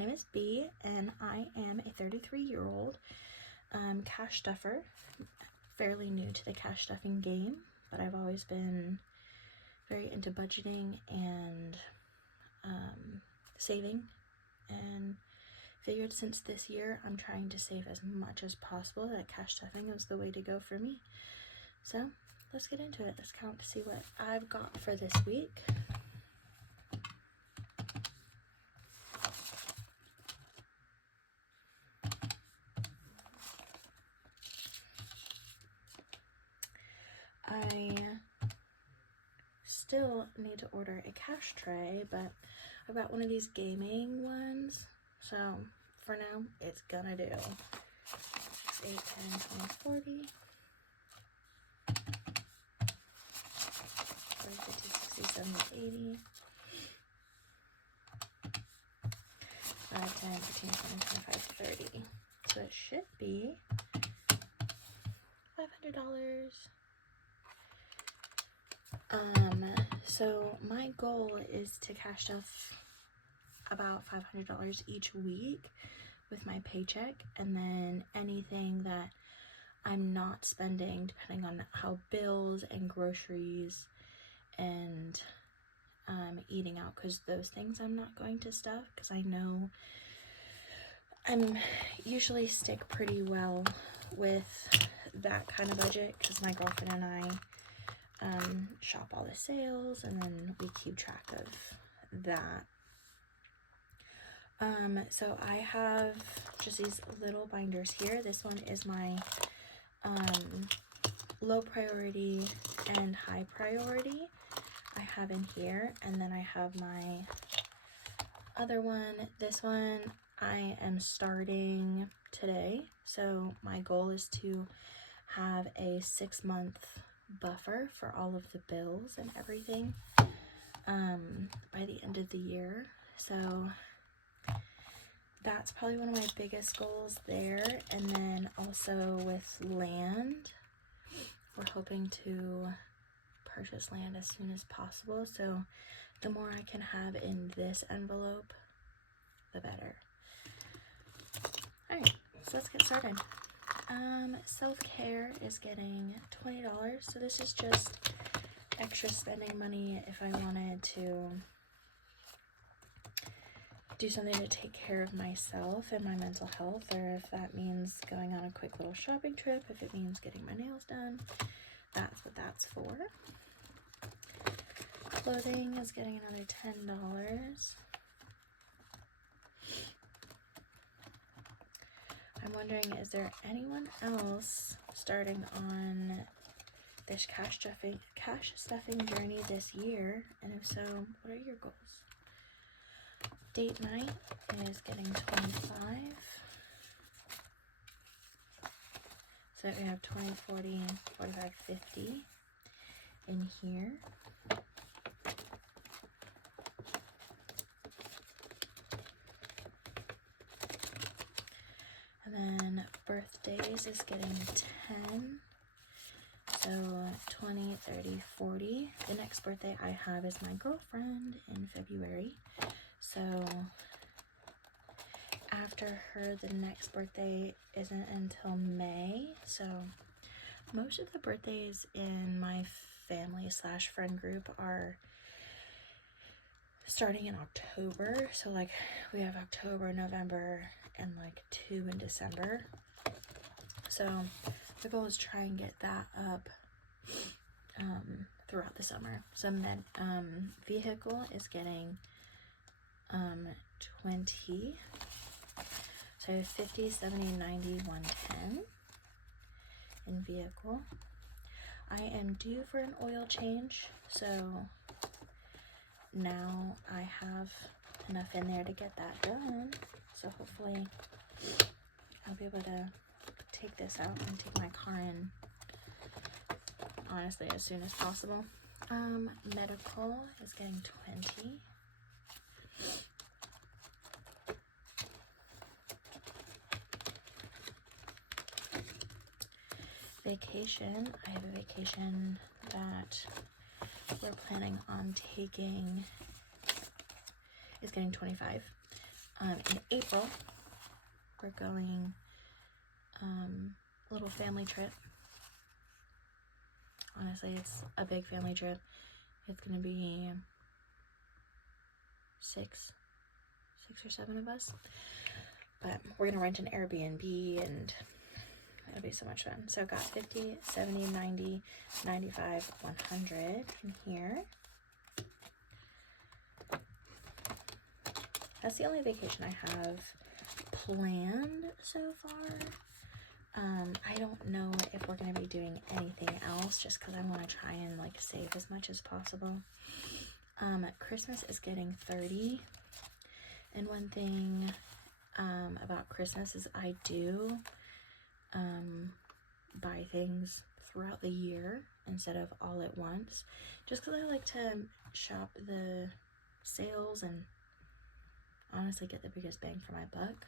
name is B, and I am a 33-year-old cash stuffer. Fairly new to the cash stuffing game, but I've always been very into budgeting and saving, and figured since this year I'm trying to save as much as possible that cash stuffing is the way to go for me. So let's get into it. Let's count to see what I've got for this week. I still need to order a cash tray, but I've got one of these gaming ones, so for now it's gonna do. 6, 8, 10, 20, 40, 50, 60, 70, 80, 5, 10, 15, 20, 25, 30. So it should be $500. So my goal is to cash stuff about $500 each week with my paycheck, and then anything that I'm not spending, depending on how bills and groceries and eating out, because those things I'm not going to stuff, because I know I'm usually stick pretty well with that kind of budget, because my girlfriend and I shop all the sales, and then we keep track of that. So I have just these little binders here. This one is my low priority and high priority I have in here, and then I have my other one. This one I am starting today, so my goal is to have a 6-month buffer for all of the bills and everything by the end of the year. So that's probably one of my biggest goals there. And then also with land, we're hoping to purchase land as soon as possible, so the more I can have in this envelope, the better. Alright, so let's get started. Self-care is getting $20, so this is just extra spending money if I wanted to do something to take care of myself and my mental health, or if that means going on a quick little shopping trip, if it means getting my nails done, that's what that's for. Clothing is getting another $10. I'm wondering, is there anyone else starting on this cash stuffing journey this year? And if so, what are your goals? Date night is getting 25. So we have 20, 40, 45, 50 in here. And then birthdays is getting 10. So 20, 30, 40. The next birthday I have is my girlfriend in February. So after her, the next birthday isn't until May. So most of the birthdays in my family / friend group are starting in October. So like we have October, November, and like 2 in December. So the goal is try and get that up throughout the summer. So then vehicle is getting 20. So 50, 70, 90, 110 in vehicle. I am due for an oil change, so now I have enough in there to get that done. So hopefully I'll be able to take this out and take my car in, honestly, as soon as possible. Medical is getting 20. Vacation, I have a vacation that we're planning on taking, is getting 25. In April, we're going a little family trip. Honestly, it's a big family trip. It's gonna be six or seven of us, but we're gonna rent an Airbnb and it'll be so much fun. So got 50, 70, 90, 95, 100 in here. That's the only vacation I have planned so far. I don't know if we're going to be doing anything else just because I want to try and like save as much as possible. Christmas is getting 30. And one thing about Christmas is I do buy things throughout the year instead of all at once, just because I like to shop the sales and honestly get the biggest bang for my buck.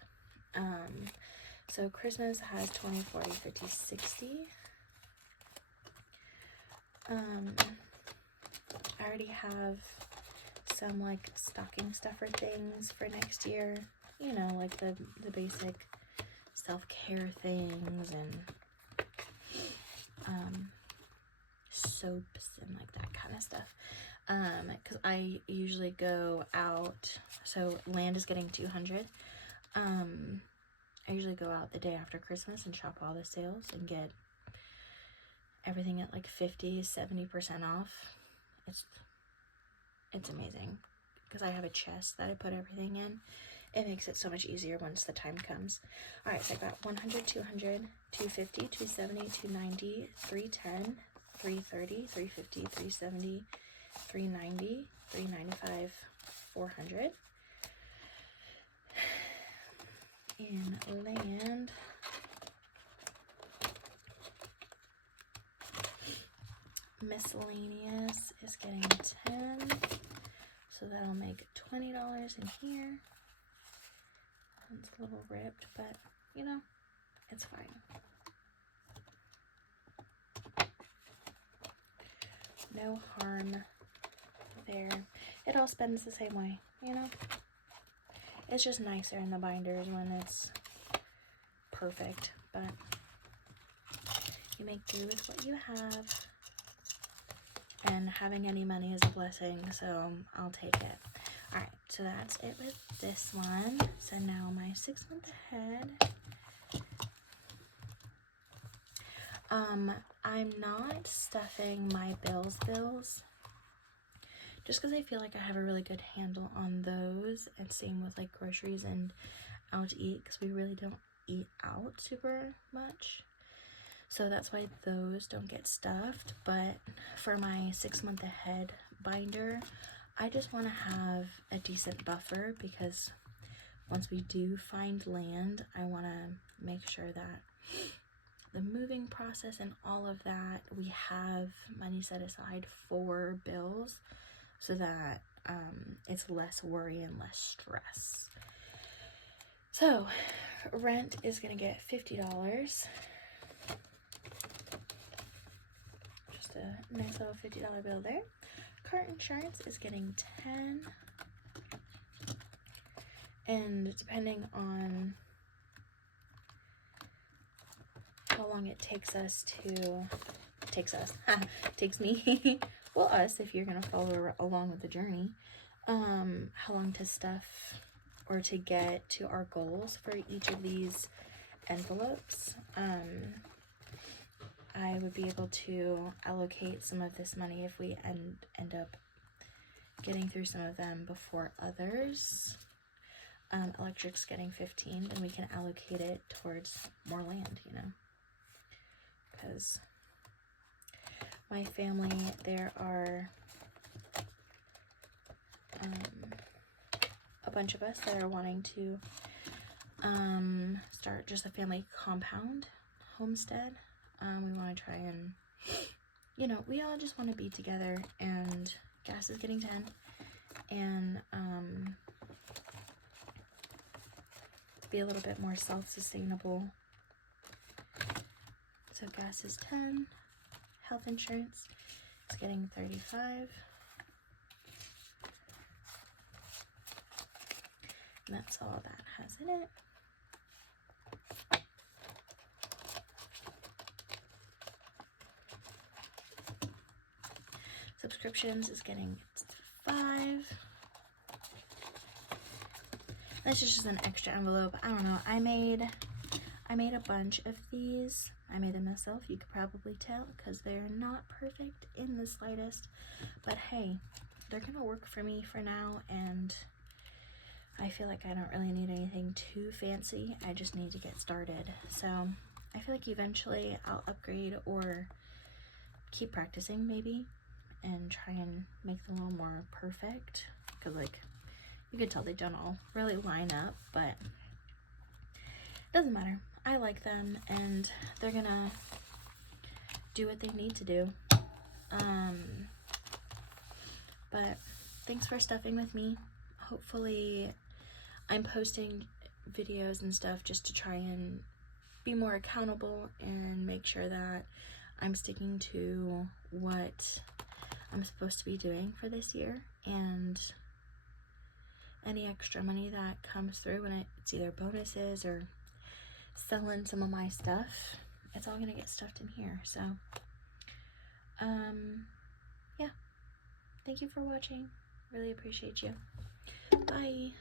So Christmas has 20, 40, 50, 60. I already have some like stocking stuffer things for next year, you know, like the basic self-care things and soaps and like that kind of stuff. Because I usually go out, so Land is getting 200. I usually go out the day after Christmas and shop all the sales and get everything at like 50-70% off. It's amazing because I have a chest that I put everything in. It makes it so much easier once the time comes. All right, so I got 100, 200, 250, 270, 290, 310, 330, 350, 370, 390, 395, 400. In Land, miscellaneous is getting 10, so that'll make $20 in here. It's a little ripped, but you know, it's fine. No harm there. It all spends the same way, you know? It's just nicer in the binders when it's perfect, but you make do with what you have. And having any money is a blessing, so I'll take it. Alright, so that's it with this one. So now my 6 month ahead. I'm not stuffing my bills just because I feel like I have a really good handle on those, and same with like groceries and out to eat, because we really don't eat out super much. So that's why those don't get stuffed. But for my 6 month ahead binder, I just want to have a decent buffer, because once we do find land, I want to make sure that the moving process and all of that, we have money set aside for bills so that it's less worry and less stress. So rent is going to get $50. Just a nice little $50 bill there. Car insurance is getting 10. And depending on how long it takes me, well, us, if you're gonna follow along with the journey, how long to stuff or to get to our goals for each of these envelopes. I would be able to allocate some of this money if we end up getting through some of them before others. Electric's getting 15, and we can allocate it towards more land, you know, because my family, there are a bunch of us that are wanting to start just a family compound homestead. We want to try and, you know, we all just want to be together, and gas is getting 10, and be a little bit more self-sustainable. So gas is 10, health insurance is getting 35, And that's all that has in it. Subscriptions is getting 5. This is just an extra envelope. I don't know. I made a bunch of these. I made them myself. You could probably tell because they're not perfect in the slightest. But hey, they're gonna work for me for now, and I feel like I don't really need anything too fancy. I just need to get started. So I feel like eventually I'll upgrade or keep practicing maybe and try and make them a little more perfect, because like you could tell they don't all really line up, but it doesn't matter. I like them and they're gonna do what they need to do. But thanks for stuffing with me. Hopefully I'm posting videos and stuff just to try and be more accountable and make sure that I'm sticking to what I'm supposed to be doing for this year, and any extra money that comes through when it's either bonuses or selling some of my stuff, it's all gonna get stuffed in here. So yeah, thank you for watching. Really appreciate you. Bye.